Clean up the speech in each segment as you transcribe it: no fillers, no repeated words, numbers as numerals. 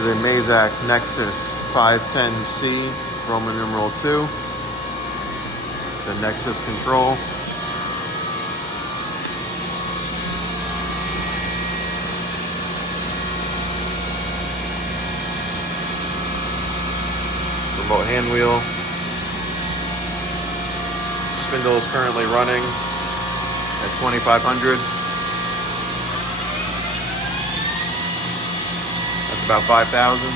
This is a Mazak Nexus 510C, Roman numeral 2. The Nexus control. Remote hand wheel. Spindle is currently running at 2500. That's about 5,000.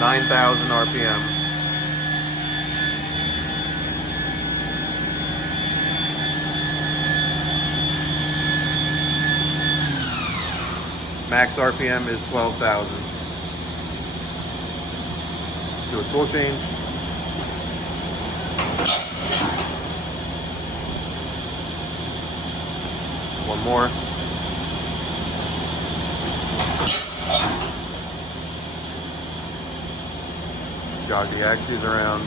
(9,000 RPM). Max RPM is 12,000. Do a tool change. One more. Jog the axes around.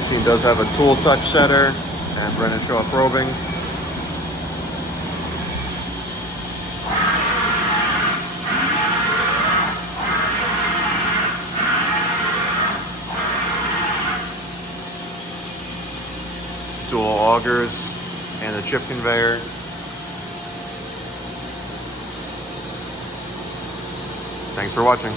Machine does have a tool touch setter and Brennan show up probing. Dual augers and a chip conveyor. Thanks for watching.